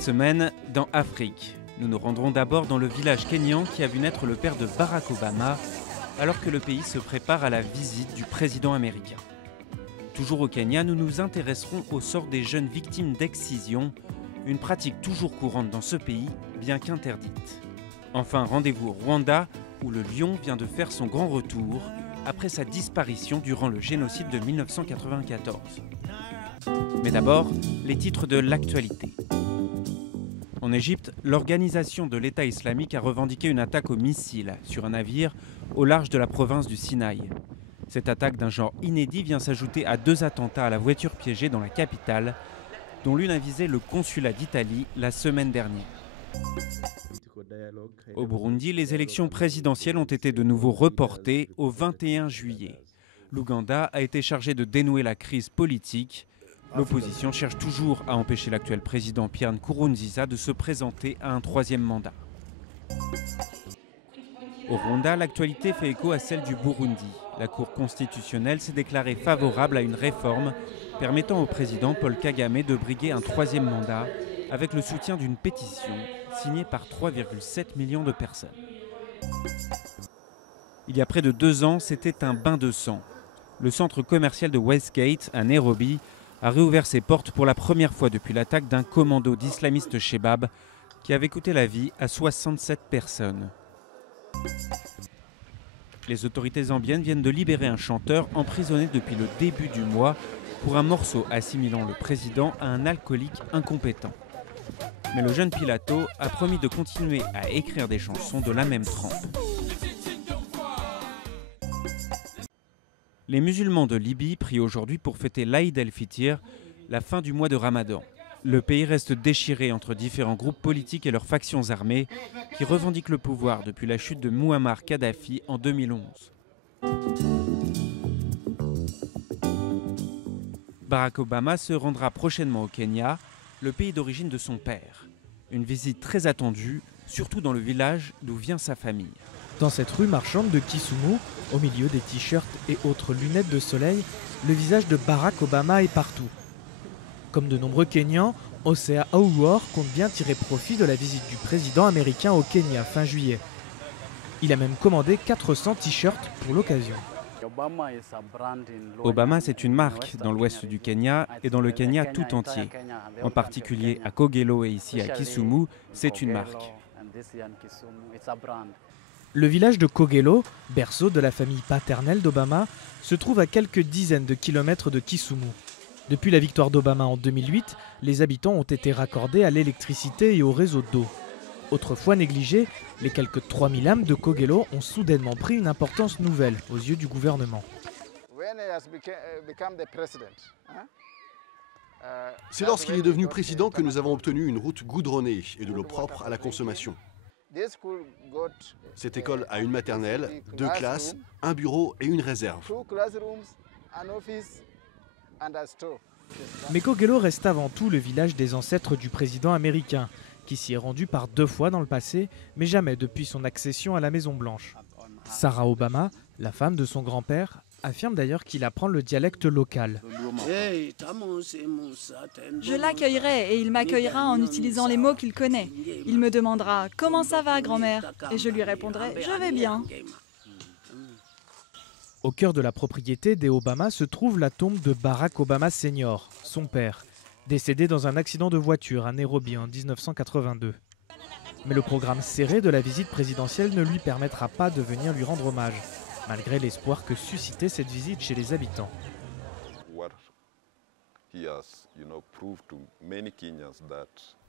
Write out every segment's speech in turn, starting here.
Cette semaine, dans Afrique, nous nous rendrons d'abord dans le village kényan qui a vu naître le père de Barack Obama, alors que le pays se prépare à la visite du président américain. Toujours au Kenya, nous nous intéresserons au sort des jeunes victimes d'excision, une pratique toujours courante dans ce pays, bien qu'interdite. Enfin, rendez-vous au Rwanda, où le lion vient de faire son grand retour, après sa disparition durant le génocide de 1994. Mais d'abord, les titres de l'actualité. En Égypte, l'organisation de l'État islamique a revendiqué une attaque au missile sur un navire au large de la province du Sinaï. Cette attaque d'un genre inédit vient s'ajouter à 2 attentats à la voiture piégée dans la capitale, dont l'une a visé le consulat d'Italie la semaine dernière. Au Burundi, les élections présidentielles ont été de nouveau reportées au 21 juillet. L'Ouganda a été chargé de dénouer la crise politique. L'opposition cherche toujours à empêcher l'actuel président Pierre Nkurunziza de se présenter à un 3e mandat. Au Rwanda, l'actualité fait écho à celle du Burundi. La Cour constitutionnelle s'est déclarée favorable à une réforme permettant au président Paul Kagame de briguer un 3e mandat avec le soutien d'une pétition signée par 3,7 millions de personnes. Il y a près de 2 ans, c'était un bain de sang. Le centre commercial de Westgate, à Nairobi, a réouvert ses portes pour la première fois depuis l'attaque d'un commando d'islamistes Shebab qui avait coûté la vie à 67 personnes. Les autorités zambiennes viennent de libérer un chanteur emprisonné depuis le début du mois pour un morceau assimilant le président à un alcoolique incompétent. Mais le jeune Pilato a promis de continuer à écrire des chansons de la même trempe. Les musulmans de Libye prient aujourd'hui pour fêter l'Aïd el-Fitr, la fin du mois de Ramadan. Le pays reste déchiré entre différents groupes politiques et leurs factions armées qui revendiquent le pouvoir depuis la chute de Mouammar Kadhafi en 2011. Barack Obama se rendra prochainement au Kenya, le pays d'origine de son père. Une visite très attendue, surtout dans le village d'où vient sa famille. Dans cette rue marchande de Kisumu, au milieu des t-shirts et autres lunettes de soleil, le visage de Barack Obama est partout. Comme de nombreux Kenyans, Hosea Aouor compte bien tirer profit de la visite du président américain au Kenya fin juillet. Il a même commandé 400 t-shirts pour l'occasion. Obama, c'est une marque dans l'ouest du Kenya et dans le Kenya tout entier. En particulier à Kogelo et ici à Kisumu, c'est une marque. Le village de Kogelo, berceau de la famille paternelle d'Obama, se trouve à quelques dizaines de kilomètres de Kisumu. Depuis la victoire d'Obama en 2008, les habitants ont été raccordés à l'électricité et au réseau d'eau. Autrefois négligés, les quelques 3000 âmes de Kogelo ont soudainement pris une importance nouvelle aux yeux du gouvernement. C'est lorsqu'il est devenu président que nous avons obtenu une route goudronnée et de l'eau propre à la consommation. Cette école a une maternelle, 2 classes, un bureau et une réserve. Mais Kogelo reste avant tout le village des ancêtres du président américain, qui s'y est rendu par 2 fois dans le passé, mais jamais depuis son accession à la Maison-Blanche. Sarah Obama, la femme de son grand-père, affirme d'ailleurs qu'il apprend le dialecte local. Je l'accueillerai et il m'accueillera en utilisant les mots qu'il connaît. Il me demandera « Comment ça va, grand-mère ?» et je lui répondrai « Je vais bien ». Au cœur de la propriété des Obama se trouve la tombe de Barack Obama Senior, son père, décédé dans un accident de voiture à Nairobi en 1982. Mais le programme serré de la visite présidentielle ne lui permettra pas de venir lui rendre hommage, malgré l'espoir que suscitait cette visite chez les habitants.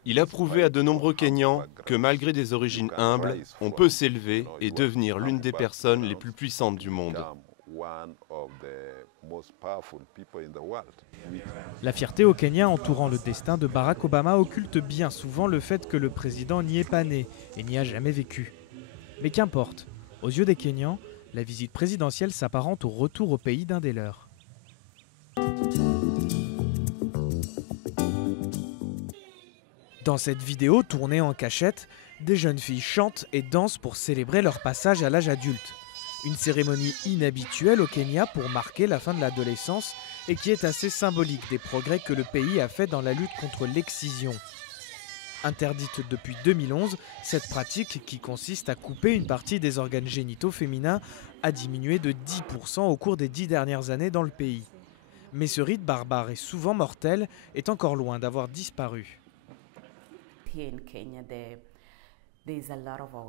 Il a prouvé à de nombreux Kenyans que malgré des origines humbles, on peut s'élever et devenir l'une des personnes les plus puissantes du monde. La fierté au Kenya entourant le destin de Barack Obama occulte bien souvent le fait que le président n'y est pas né et n'y a jamais vécu. Mais qu'importe, aux yeux des Kenyans, la visite présidentielle s'apparente au retour au pays d'un des leurs. Dans cette vidéo tournée en cachette, des jeunes filles chantent et dansent pour célébrer leur passage à l'âge adulte. Une cérémonie inhabituelle au Kenya pour marquer la fin de l'adolescence et qui est assez symbolique des progrès que le pays a fait dans la lutte contre l'excision. Interdite depuis 2011, cette pratique, qui consiste à couper une partie des organes génitaux féminins, a diminué de 10% au cours des 10 dernières années dans le pays. Mais ce rite barbare et souvent mortel est encore loin d'avoir disparu.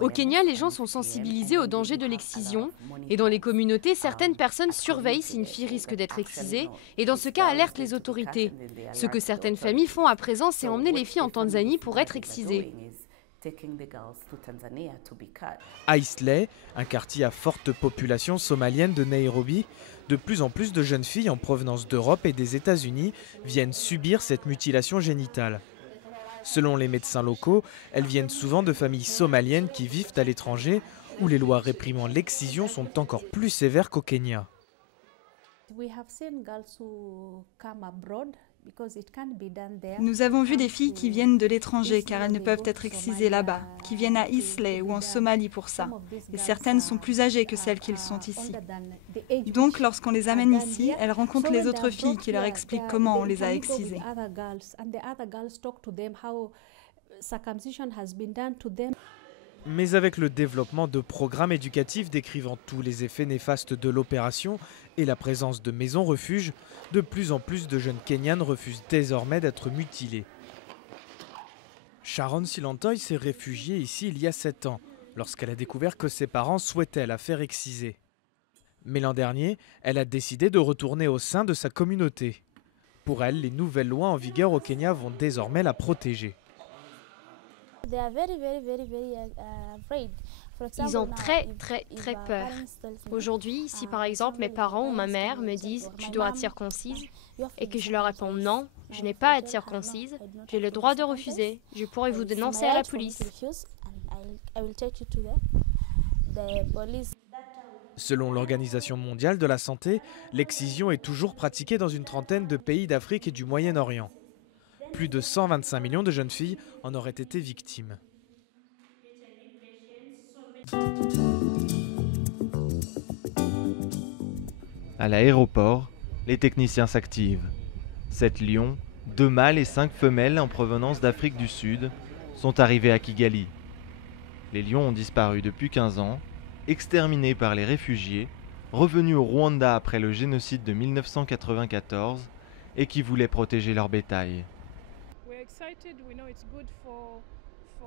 Au Kenya, les gens sont sensibilisés au danger de l'excision et dans les communautés, certaines personnes surveillent si une fille risque d'être excisée et dans ce cas alertent les autorités. Ce que certaines familles font à présent, c'est emmener les filles en Tanzanie pour être excisées. À Eastleigh, un quartier à forte population somalienne de Nairobi, de plus en plus de jeunes filles en provenance d'Europe et des États-Unis viennent subir cette mutilation génitale. Selon les médecins locaux, elles viennent souvent de familles somaliennes qui vivent à l'étranger, où les lois réprimant l'excision sont encore plus sévères qu'au Kenya. Nous avons vu des filles qui viennent de l'étranger car elles ne peuvent être excisées là-bas, qui viennent à Eastleigh ou en Somalie pour ça. Et certaines sont plus âgées que celles qui sont ici. Donc lorsqu'on les amène ici, elles rencontrent les autres filles qui leur expliquent comment on les a excisées. Mais avec le développement de programmes éducatifs décrivant tous les effets néfastes de l'opération et la présence de maisons refuges, de plus en plus de jeunes Kenyanes refusent désormais d'être mutilées. Sharon Silantoy s'est réfugiée ici il y a 7 ans, lorsqu'elle a découvert que ses parents souhaitaient la faire exciser. Mais l'an dernier, elle a décidé de retourner au sein de sa communauté. Pour elle, les nouvelles lois en vigueur au Kenya vont désormais la protéger. Ils ont très peur. Aujourd'hui, si par exemple mes parents ou ma mère me disent « tu dois être circoncise » et que je leur réponds « non, je n'ai pas à être circoncise », j'ai le droit de refuser. Je pourrais vous dénoncer à la police. Selon l'Organisation mondiale de la santé, l'excision est toujours pratiquée dans une trentaine de pays d'Afrique et du Moyen-Orient. Plus de 125 millions de jeunes filles en auraient été victimes. À l'aéroport, les techniciens s'activent. 7 lions, 2 mâles et 5 femelles en provenance d'Afrique du Sud sont arrivés à Kigali. Les lions ont disparu depuis 15 ans, exterminés par les réfugiés, revenus au Rwanda après le génocide de 1994 et qui voulaient protéger leur bétail.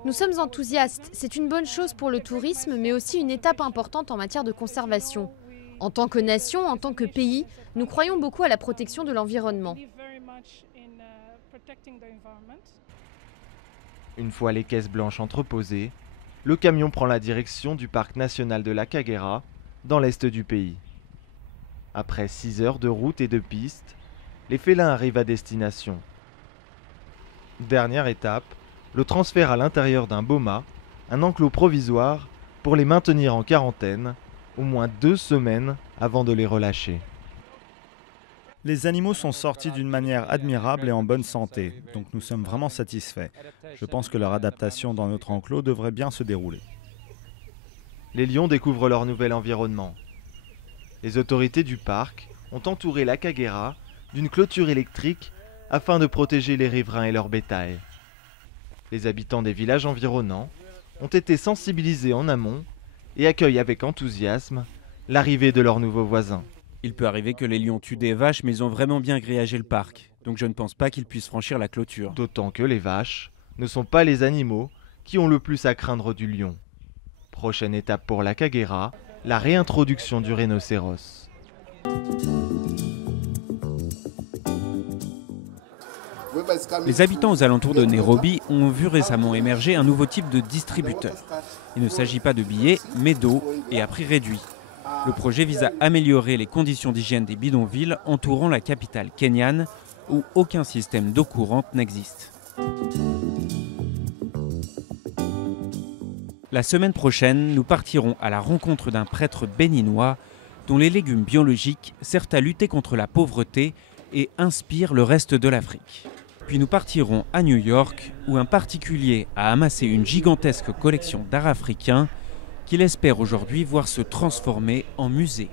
Nous sommes enthousiastes. C'est une bonne chose pour le tourisme, mais aussi une étape importante en matière de conservation. En tant que nation, en tant que pays, nous croyons beaucoup à la protection de l'environnement. Une fois les caisses blanches entreposées, le camion prend la direction du parc national de la Kagera, dans l'est du pays. Après 6 heures de route et de piste, les félins arrivent à destination. Dernière étape, le transfert à l'intérieur d'un boma, un enclos provisoire, pour les maintenir en quarantaine, au moins 2 semaines avant de les relâcher. Les animaux sont sortis d'une manière admirable et en bonne santé, donc nous sommes vraiment satisfaits. Je pense que leur adaptation dans notre enclos devrait bien se dérouler. Les lions découvrent leur nouvel environnement. Les autorités du parc ont entouré la Kagera d'une clôture électrique afin de protéger les riverains et leur bétail. Les habitants des villages environnants ont été sensibilisés en amont et accueillent avec enthousiasme l'arrivée de leurs nouveaux voisins. Il peut arriver que les lions tuent des vaches, mais ils ont vraiment bien grillagé le parc. Donc je ne pense pas qu'ils puissent franchir la clôture. D'autant que les vaches ne sont pas les animaux qui ont le plus à craindre du lion. Prochaine étape pour la Kagera, la réintroduction du rhinocéros. Les habitants aux alentours de Nairobi ont vu récemment émerger un nouveau type de distributeur. Il ne s'agit pas de billets, mais d'eau et à prix réduit. Le projet vise à améliorer les conditions d'hygiène des bidonvilles entourant la capitale kenyane, où aucun système d'eau courante n'existe. La semaine prochaine, nous partirons à la rencontre d'un prêtre béninois dont les légumes biologiques servent à lutter contre la pauvreté et inspirent le reste de l'Afrique. Puis nous partirons à New York, où un particulier a amassé une gigantesque collection d'art africain qu'il espère aujourd'hui voir se transformer en musée.